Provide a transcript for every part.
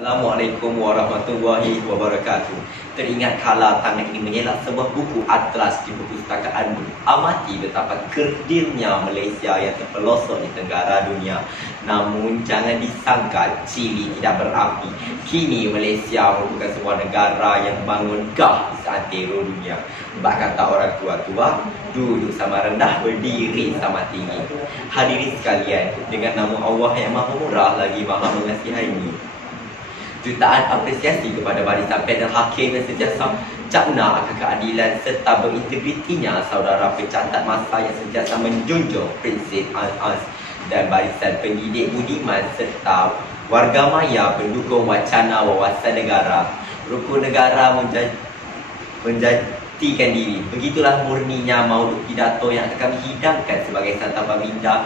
Assalamualaikum warahmatullahi wabarakatuh. Teringat kala tangan ini mengelak sebuah buku atlas di perpustakaan, amati betapa kerdilnya Malaysia yang terpelosok di tenggara dunia. Namun jangan disangka cili tidak berapi. Kini Malaysia merupakan sebuah negara yang bangun gah di seantero dunia. Bahkan kata orang tua-tua, duduk sama rendah, berdiri sama tinggi. Hadirin sekalian, dengan nama Allah yang Maha Murah lagi Maha Mengasihani, jutaan apresiasi kepada barisan panel hakim yang sentiasa cakna akan keadilan serta berintegritinya saudara pencatat masa yang sentiasa menjunjung prinsip azaz, dan barisan pendidik budiman serta warga maya pendukung wacana wawasan negara. Rukun negara menjadikan diri. Begitulah murninya maulud pidato yang akan kami hidangkan sebagai santapan minda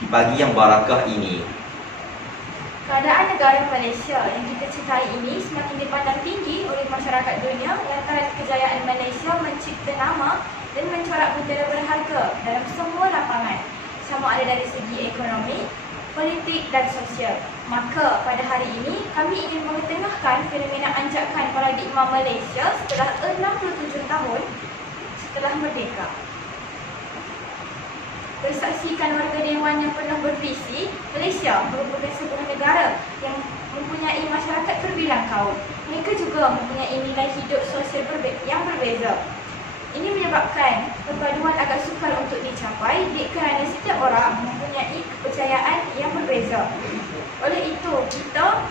di pagi yang barakah ini. Keadaan negara Malaysia yang kita cintai ini semakin dipandang tinggi oleh masyarakat dunia lantaran kejayaan Malaysia mencipta nama dan mencorak bendera berharga dalam semua lapangan, sama ada dari segi ekonomi, politik dan sosial. Maka pada hari ini kami ingin mengetengahkan fenomena anjakan paradigma Malaysia setelah 67 tahun setelah merdeka. Bersaksikan warga Dewan yang pernah bervisi, Malaysia merupakan sebuah negara yang mempunyai masyarakat terbilang kaum. Mereka juga mempunyai nilai hidup sosial yang berbeza. Ini menyebabkan perpaduan agak sukar untuk dicapai kerana setiap orang mempunyai kepercayaan yang berbeza. Oleh itu, kita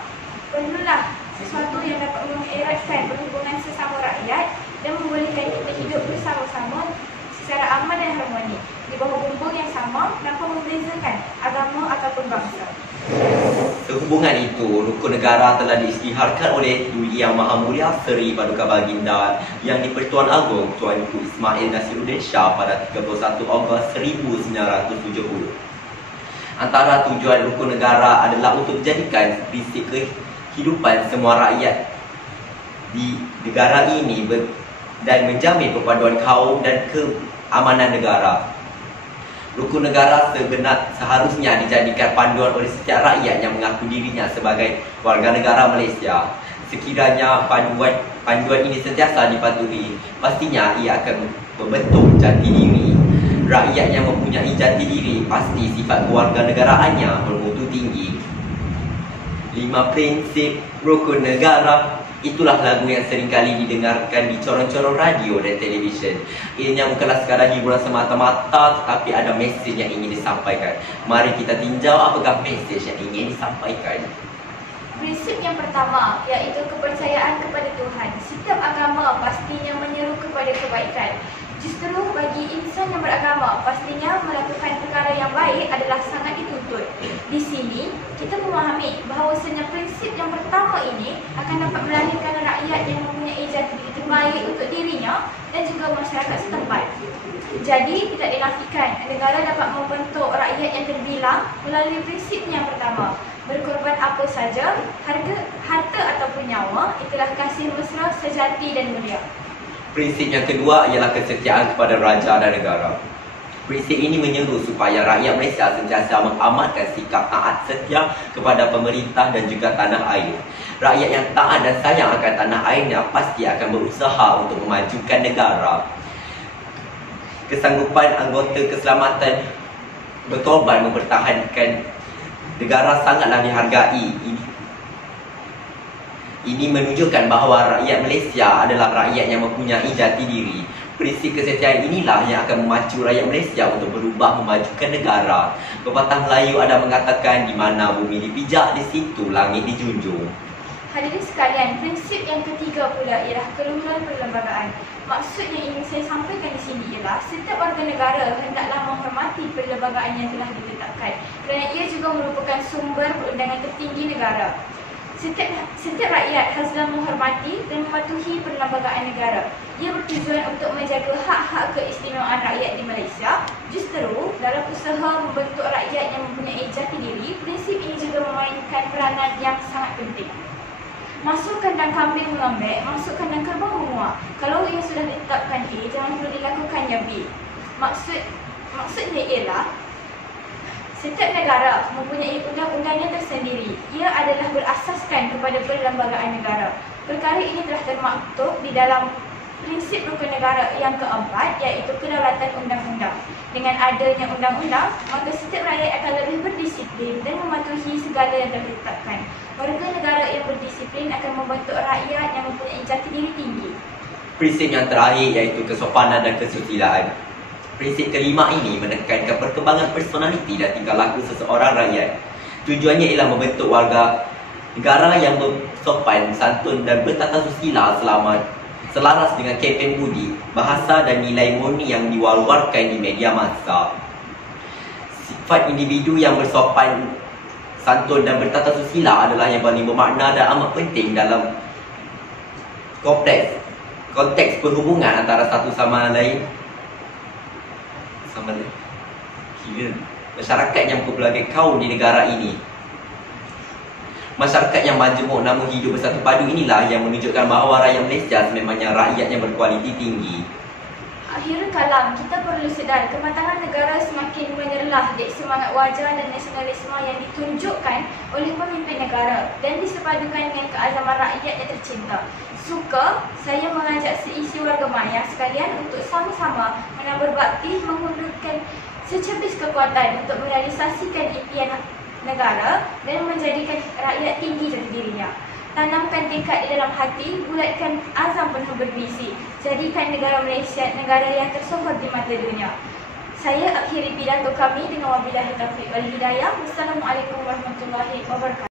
perlulah sesuatu yang dapat mengeratkan perhubungan sesama rakyat dan membolehkan kita hidup bersama-sama secara aman dan harmoni di bawah bumbung yang sama tanpa membezakan agama ataupun bangsa. Sehubungan itu, rukun negara telah diisytiharkan oleh Duli Yang Maha Mulia Seri Paduka Baginda Yang di-Pertuan Agong Tuanku Ismail Nasiruddin Shah pada 31 Ogos 1970. Antara tujuan rukun negara adalah untuk menjadikan prinsip kehidupan semua rakyat di negara ini dan menjamin perpaduan kaum dan keamanan negara. Rukun negara seharusnya dijadikan panduan oleh setiap rakyat yang mengaku dirinya sebagai warga negara Malaysia. Sekiranya panduan ini sentiasa dipatuhi, pastinya ia akan membentuk jati diri. Rakyat yang mempunyai jati diri pasti sifat kewarganegaraannya bermutu tinggi. 5 prinsip rukun negara. Itulah lagu yang seringkali didengarkan di corong-corong radio dan televisyen. Ianya bukanlah sekadar hiburan semata-mata, tetapi ada mesej yang ingin disampaikan. Mari kita tinjau apakah mesej yang ingin disampaikan. Prinsip yang pertama iaitu kepercayaan kepada Tuhan. Setiap agama pastinya menyeru kepada kebaikan. Justru bagi insan yang beragama, pastinya melakukan perkara yang baik adalah sangat dituntut. Di sini, kita memahami bahawasanya prinsip yang pertama ini akan dapat melahirkan rakyat yang mempunyai jati diri terbaik untuk dirinya dan juga masyarakat setempat. Jadi, tidak dinafikan negara dapat membentuk rakyat yang terbilang melalui prinsip yang pertama. Berkorban apa saja, harta ataupun nyawa, itulah kasih mesra sejati dan mulia. Prinsip yang kedua ialah kesetiaan kepada raja dan negara. Prinsip ini menyeru supaya rakyat Malaysia sentiasa mengamalkan sikap taat setia kepada pemerintah dan juga tanah air. Rakyat yang taat dan sayang akan tanah airnya pasti akan berusaha untuk memajukan negara. Kesanggupan anggota keselamatan berkorban mempertahankan negara sangatlah dihargai. Ini menunjukkan bahawa rakyat Malaysia adalah rakyat yang mempunyai jati diri. Prinsip kesetiaan inilah yang akan memacu rakyat Malaysia untuk berubah memajukan negara. Pepatah Melayu ada mengatakan, di mana bumi dipijak, di situ langit dijunjung. Hadirin sekalian, prinsip yang ketiga pula ialah keluhuran perlembagaan. Maksud yang ingin saya sampaikan di sini ialah setiap warga negara hendaklah menghormati perlembagaan yang telah ditetapkan, kerana ia juga merupakan sumber perundangan tertinggi negara. Setiap rakyat haruslah menghormati dan mematuhi perlembagaan negara. Ia bertujuan untuk menjaga hak-hak keistimewaan rakyat di Malaysia. Justru, dalam usaha membentuk rakyat yang mempunyai jati diri, prinsip ini juga memainkan peranan yang sangat penting. Masuk kandang kambing mengembek, masuk kandang kerbau menguak. Kalau ia sudah ditetapkan A, jangan perlu dilakukannya B. Maksudnya ialah Setiap negara mempunyai undang-undangnya tersendiri. Ia adalah berasaskan kepada perlembagaan negara. Perkara ini telah termaktub di dalam prinsip rukun negara yang keempat, iaitu kedaulatan undang-undang. Dengan adanya undang-undang, maka setiap rakyat akan lebih berdisiplin dan mematuhi segala yang telah ditetapkan. Warga negara yang berdisiplin akan membentuk rakyat yang mempunyai jati diri tinggi. Prinsip yang terakhir iaitu kesopanan dan kesusilaan. Prinsip kelima ini menekankan perkembangan personaliti dan tingkah laku seseorang rakyat. Tujuannya ialah membentuk warga negara yang bersopan, santun dan bertata susila selaras dengan kempen budi, bahasa dan nilai murni yang diwar-warkan di media massa. Sifat individu yang bersopan, santun dan bertata susila adalah yang paling bermakna dan amat penting dalam konteks perhubungan antara satu sama lain. Masyarakat yang berpelbagai kaum di negara ini. Masyarakat yang majmuk namun hidup bersatu padu inilah yang menunjukkan bahawa rakyat Malaysia sememangnya rakyat yang berkualiti tinggi. Akhir kalam, kita perlu sedar kematangan negara semakin menyerlah dari semangat wajar dan nasionalisme yang ditunjukkan oleh pemimpin negara dan disepadukan dengan keazaman rakyat yang tercinta. Suka, saya mengajak seisi warga maya sekalian untuk sama-sama menabur bakti menghulurkan secepis kekuatan untuk merealisasikan impian negara dan menjadikan rakyat tinggi jati dirinya. Tanamkan tekad di dalam hati, bulatkan azam penuh berbisi. Jadikan negara Malaysia negara yang tersohor di mata dunia. Saya akhiri pidato kami dengan wabillahi taufiq wal hidayah. Wassalamualaikum warahmatullahi wabarakatuh.